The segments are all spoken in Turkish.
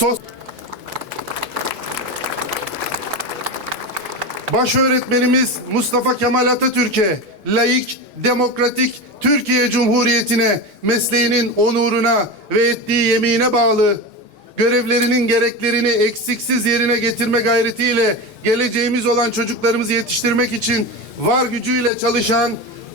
sos Baş öğretmenimiz Mustafa Kemal Atatürk'e laik, demokratik Türkiye Cumhuriyeti'ne mesleğinin onuruna ve ettiği yemeğine bağlı görevlerinin gereklerini eksiksiz yerine getirme gayretiyle geleceğimiz olan çocuklarımızı yetiştirmek için var gücüyle çalışan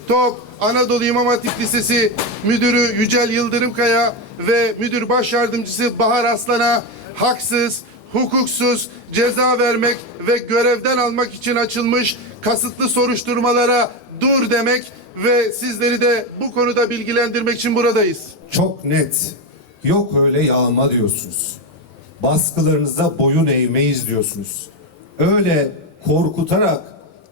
TOK Anadolu İmam Hatip Lisesi Müdürü Yücel Yıldırımkaya ve Müdür Baş Yardımcısı Bahar Aslan'a haksız, hukuksuz ceza vermek ve görevden almak için açılmış kasıtlı soruşturmalara dur demek ve sizleri de bu konuda bilgilendirmek için buradayız. Çok net. Yok öyle yağma diyorsunuz. Baskılarınıza boyun eğmeyiz diyorsunuz. Öyle korkutarak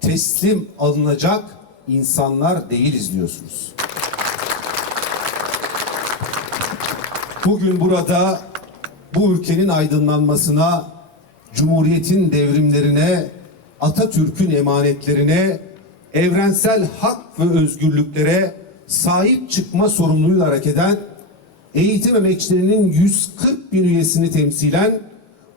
teslim alınacak insanlar değiliz diyorsunuz. Bugün burada bu ülkenin aydınlanmasına, Cumhuriyet'in devrimlerine, Atatürk'ün emanetlerine, evrensel hak ve özgürlüklere sahip çıkma sorumluluğuyla hareket eden eğitim emekçilerinin 140 bin üyesini temsilen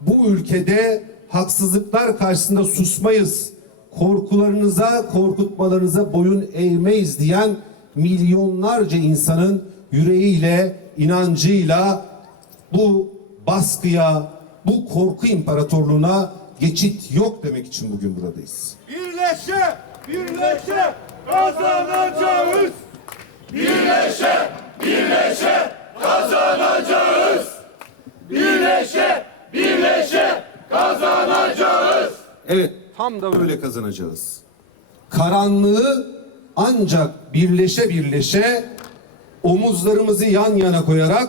bu ülkede haksızlıklar karşısında susmayız, korkularınıza, korkutmalarınıza boyun eğmeyiz diyen milyonlarca insanın yüreğiyle, inancıyla bu baskıya, bu korku imparatorluğuna geçit yok demek için bugün buradayız. Birleşe, birleşe kazanacağız. Birleşe, birleşe kazanacağız. Birleşe, birleşe kazanacağız. Evet, tam da böyle kazanacağız. Karanlığı ancak birleşe birleşe omuzlarımızı yan yana koyarak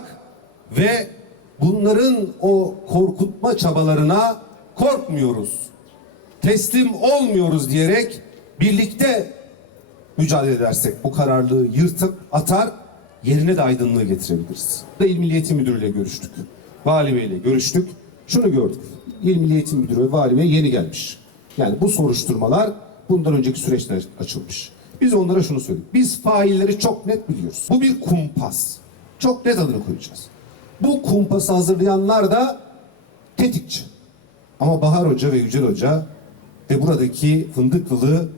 ve bunların o korkutma çabalarına korkmuyoruz. Teslim olmuyoruz diyerek birlikte mücadele edersek bu kararlılığı yırtıp atar yerine de aydınlığı getirebiliriz. İl Milli Müdürü ile görüştük. Vali Bey ile görüştük. Şunu gördük. İl Milli Müdürü ve Vali Bey yeni gelmiş. Yani bu soruşturmalar bundan önceki süreçte açılmış. Biz onlara şunu söyledik. Biz failleri çok net biliyoruz. Bu bir kumpas. Çok net adını koyacağız. Bu kumpası hazırlayanlar da tetikçi. Ama Bahar Hoca ve Yücel Hoca ve buradaki Fındıklılı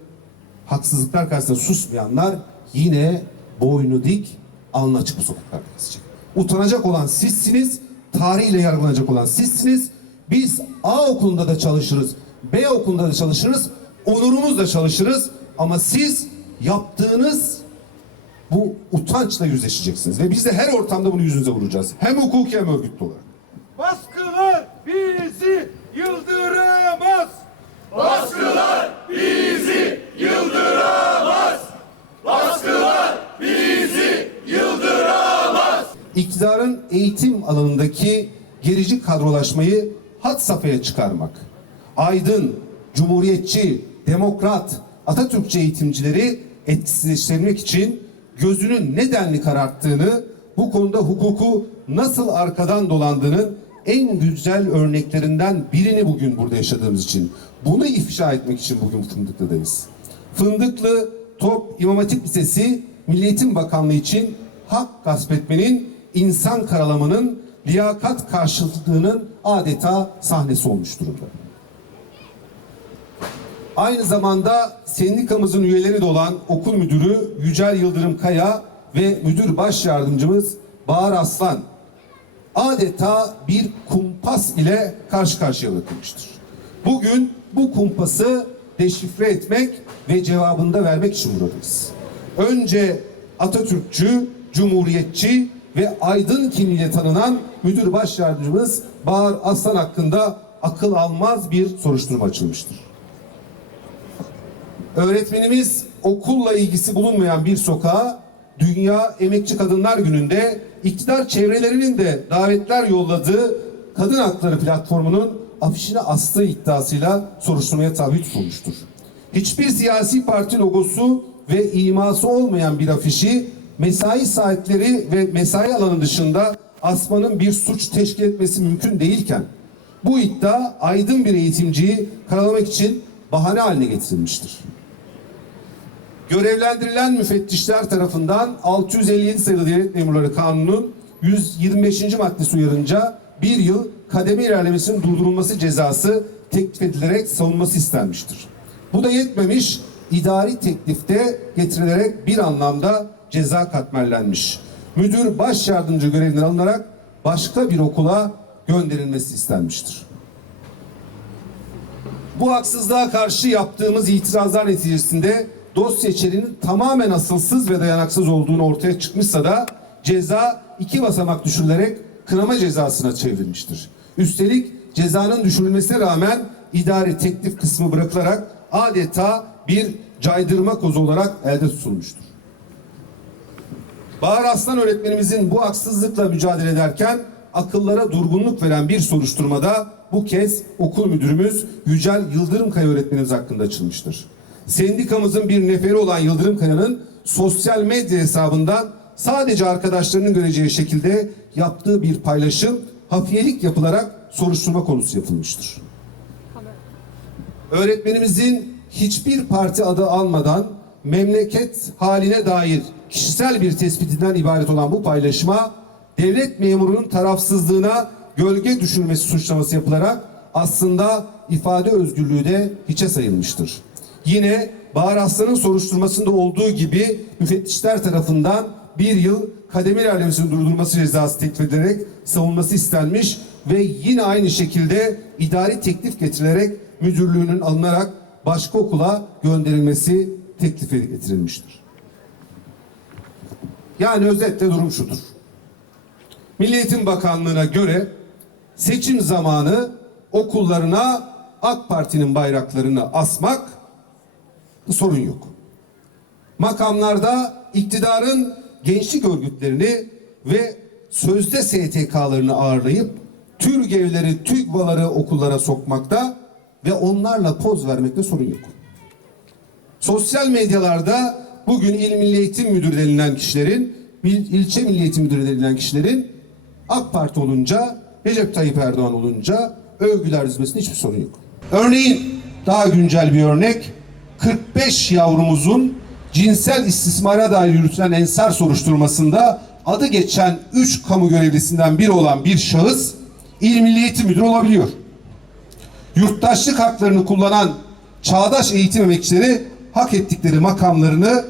haksızlıklar karşısında susmayanlar yine boynu dik, alnı açık bu sokaklarda gezecek. Utanacak olan sizsiniz, tarihle yargılanacak olan sizsiniz. Biz A okulunda da çalışırız, B okulunda da çalışırız, onurumuzla çalışırız. Ama siz yaptığınız bu utançla yüzleşeceksiniz. Ve biz de her ortamda bunu yüzünüze vuracağız. Hem hukuki hem örgütlü olarak. Baskılar bizi yıldıramaz. Baskılar bizi yıldıramaz. Baskılar bizi yıldıramaz. iktidarın eğitim alanındaki gerici kadrolaşmayı had safhaya çıkarmak. Aydın, cumhuriyetçi, demokrat, Atatürkçü eğitimcileri etkisizleştirmek için gözünün nedenli kararttığını, bu konuda hukuku nasıl arkadan dolandığının en güzel örneklerinden birini bugün burada yaşadığımız için. Bunu ifşa etmek için bugün Fındıklı'dayız. Fındıklı Top İmam Hatip Lisesi Milli Eğitim Bakanlığı için hak gasp etmenin, insan karalamanın, liyakat karşıtlığının adeta sahnesi olmuş durumda. Aynı zamanda sendikamızın üyeleri de olan okul müdürü Yücel Yıldırım Kaya ve müdür baş yardımcımız Bahar Aslan adeta bir kumpas ile karşı karşıya bırakılmıştır. Bugün bu kumpası deşifre etmek ve cevabını da vermek için buradayız. Önce Atatürkçü, Cumhuriyetçi ve aydın kimliğiyle tanınan müdür baş yardımcımız Bahar Aslan hakkında akıl almaz bir soruşturma açılmıştır. Öğretmenimiz okulla ilgisi bulunmayan bir sokağa Dünya Emekçi Kadınlar Günü'nde iktidar çevrelerinin de davetler yolladığı Kadın Hakları Platformu'nun afişine astığı iddiasıyla soruşturmaya tabi tutulmuştur. Hiçbir siyasi parti logosu ve iması olmayan bir afişi mesai saatleri ve mesai alanı dışında asmanın bir suç teşkil etmesi mümkün değilken bu iddia aydın bir eğitimciyi karalamak için bahane haline getirilmiştir. Görevlendirilen müfettişler tarafından 657 sayılı devlet memurları kanunun 125. maddesi uyarınca bir yıl kademe ilerlemesinin durdurulması cezası teklif edilerek savunması istenmiştir. Bu da yetmemiş, idari teklifte getirilerek bir anlamda ceza katmerlenmiş. Müdür baş yardımcı görevinden alınarak başka bir okula gönderilmesi istenmiştir. Bu haksızlığa karşı yaptığımız itirazlar neticesinde dosya içeriğinin tamamen asılsız ve dayanaksız olduğunu ortaya çıkmışsa da ceza iki basamak düşürülerek kınama cezasına çevrilmiştir. Üstelik cezanın düşürülmesine rağmen idari teklif kısmı bırakılarak adeta bir caydırma kozu olarak elde tutulmuştur. Bahar Aslan öğretmenimizin bu haksızlıkla mücadele ederken akıllara durgunluk veren bir soruşturmada bu kez okul müdürümüz Yücel Yıldırımkaya öğretmenimiz hakkında açılmıştır. Sendikamızın bir neferi olan Yıldırımkaya'nın sosyal medya hesabından sadece arkadaşlarının göreceği şekilde yaptığı bir paylaşım hafiyelik yapılarak soruşturma konusu yapılmıştır. Öğretmenimizin hiçbir parti adı almadan memleket haline dair kişisel bir tespitinden ibaret olan bu paylaşıma devlet memurunun tarafsızlığına gölge düşürmesi suçlaması yapılarak aslında ifade özgürlüğü de hiçe sayılmıştır. Yine Bahar Aslan'ın soruşturmasında olduğu gibi müfettişler tarafından bir yıl kademe ilerlemesinin durdurulması cezası teklif edilerek savunması istenmiş ve yine aynı şekilde idari teklif getirilerek müdürlüğünün alınarak başka okula gönderilmesi teklif getirilmiştir. Yani özetle durum şudur. Milli Eğitim Bakanlığı'na göre seçim zamanı okullarına AK Parti'nin bayraklarını asmak sorun yok. Makamlarda iktidarın gençlik örgütlerini ve sözde STK'larını ağırlayıp TÜRGEV'leri, TÜGVA'ları okullara sokmakta ve onlarla poz vermekte sorun yok. Sosyal medyalarda bugün İl Milli Eğitim Müdürü denilen kişilerin, il- ilçe Milli Eğitim Müdürü denilen kişilerin AK Parti olunca, Recep Tayyip Erdoğan olunca övgüler dizmesinde hiçbir sorun yok. Örneğin daha güncel bir örnek 45 yavrumuzun cinsel istismara dair yürütülen ensar soruşturmasında adı geçen 3 kamu görevlisinden biri olan bir şahıs İl Milli Eğitim Müdürü olabiliyor yurttaşlık haklarını kullanan çağdaş eğitim emekçileri hak ettikleri makamlarını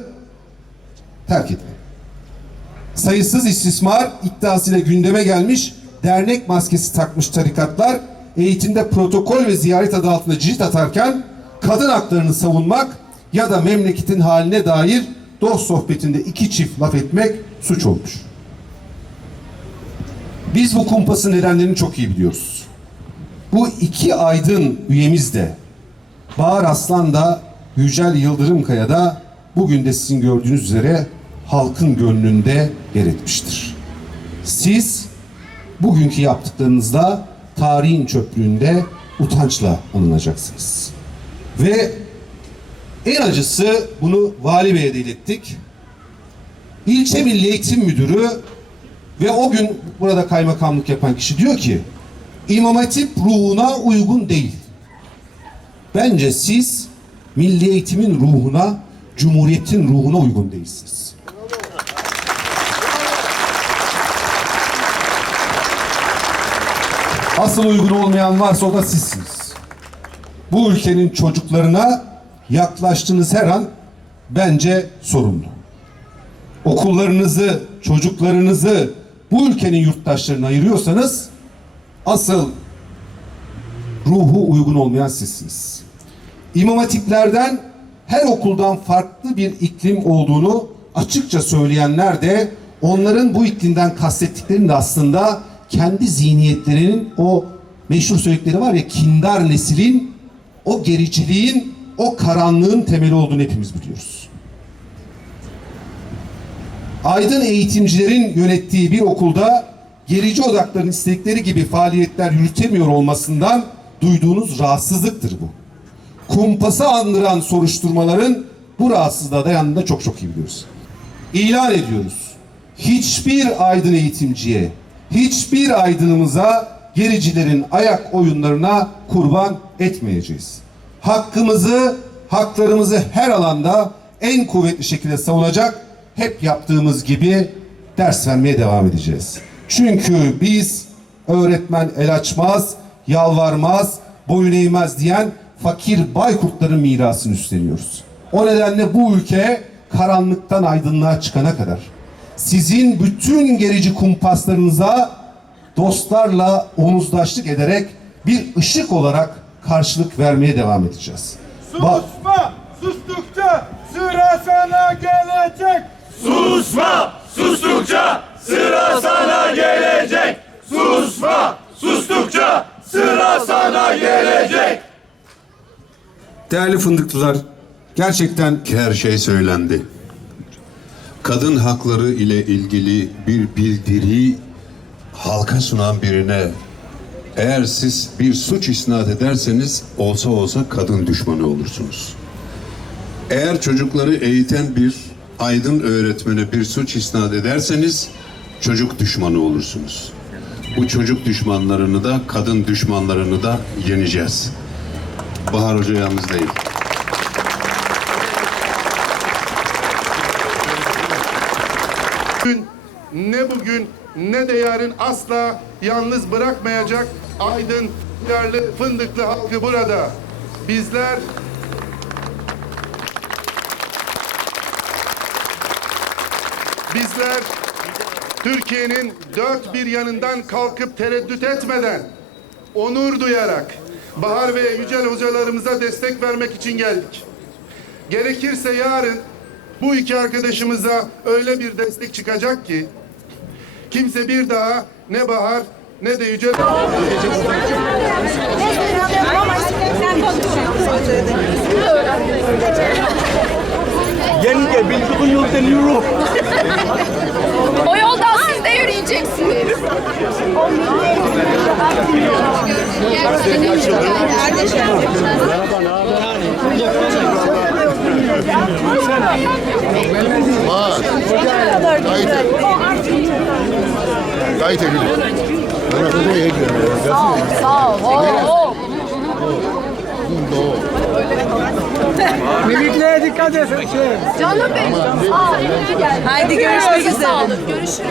terk etmeli. Sayısız istismar iddiasıyla gündeme gelmiş dernek maskesi takmış tarikatlar eğitimde protokol ve ziyaret adı altında cirit atarken kadın haklarını savunmak ya da memleketin haline dair dost sohbetinde iki çift laf etmek suç olmuş. Biz bu kumpasın nedenlerini çok iyi biliyoruz. Bu iki aydın üyemiz de Bahar Aslan da Yücel Yıldırımkaya da bugün de sizin gördüğünüz üzere halkın gönlünde yer etmiştir. Siz bugünkü yaptıklarınızda tarihin çöplüğünde utançla anılacaksınız. Ve en acısı bunu Vali Bey'e de ilettik. İlçe Milli Eğitim Müdürü ve o gün burada kaymakamlık yapan kişi diyor ki İmam Hatip ruhuna uygun değil. Bence siz milli eğitimin ruhuna, cumhuriyetin ruhuna uygun değilsiniz. Asıl uygun olmayan varsa o da sizsiniz. Bu ülkenin çocuklarına yaklaştığınız her an bence sorumlu. Okullarınızı, çocuklarınızı bu ülkenin yurttaşlarına ayırıyorsanız asıl ruhu uygun olmayan sizsiniz. İmam hatiplerden her okuldan farklı bir iklim olduğunu açıkça söyleyenler de onların bu iklimden kastettiklerinin de aslında kendi zihniyetlerinin o meşhur söyledikleri var ya kindar neslin o gericiliğin o karanlığın temeli olduğunu hepimiz biliyoruz. Aydın eğitimcilerin yönettiği bir okulda gerici odakların istedikleri gibi faaliyetler yürütemiyor olmasından duyduğunuz rahatsızlıktır bu. Kumpası andıran soruşturmaların bu rahatsızlığa dayandığını da çok çok iyi biliyoruz. İlan ediyoruz. Hiçbir aydın eğitimciye, hiçbir aydınımıza gericilerin ayak oyunlarına kurban etmeyeceğiz. Hakkımızı, haklarımızı her alanda en kuvvetli şekilde savunacak, hep yaptığımız gibi ders vermeye devam edeceğiz. Çünkü biz öğretmen el açmaz, yalvarmaz, boyun eğmez diyen fakir baykurtların mirasını üstleniyoruz. O nedenle bu ülke karanlıktan aydınlığa çıkana kadar sizin bütün gerici kumpaslarınıza dostlarla omuzdaşlık ederek bir ışık olarak karşılık vermeye devam edeceğiz. Ba- Susma! Sustukça sıra sana gelecek! Susma, sustukça sıra sana gelecek. Susma, sustukça sıra sana gelecek. Değerli fındıklılar, gerçekten her şey söylendi. Kadın hakları ile ilgili bir bildiri halka sunan birine eğer siz bir suç isnat ederseniz olsa olsa kadın düşmanı olursunuz. Eğer çocukları eğiten bir aydın öğretmene bir suç isnat ederseniz çocuk düşmanı olursunuz. Bu çocuk düşmanlarını da kadın düşmanlarını da yeneceğiz. Bahar Hoca yalnız değil. Bugün ne bugün ne de yarın asla yalnız bırakmayacak aydın, duyarlı, fındıklı halkı burada. Bizler Bizler Türkiye'nin dört bir yanından kalkıp tereddüt etmeden, onur duyarak Bahar ve Yücel hocalarımıza destek vermek için geldik. Gerekirse yarın bu iki arkadaşımıza öyle bir destek çıkacak ki kimse bir daha ne Bahar ne de Yücel Yenge bildiğin yoldan yürü. O yoldan siz de yürüyeceksiniz. Gayet emin. Ben orada iyi görüyorum. Sağ ol. Oo. Mimiklere dikkat et. Şey. Canım benim. Sağ ol. Haydi görüşmek üzere. Sağ olun. Görüşürüz.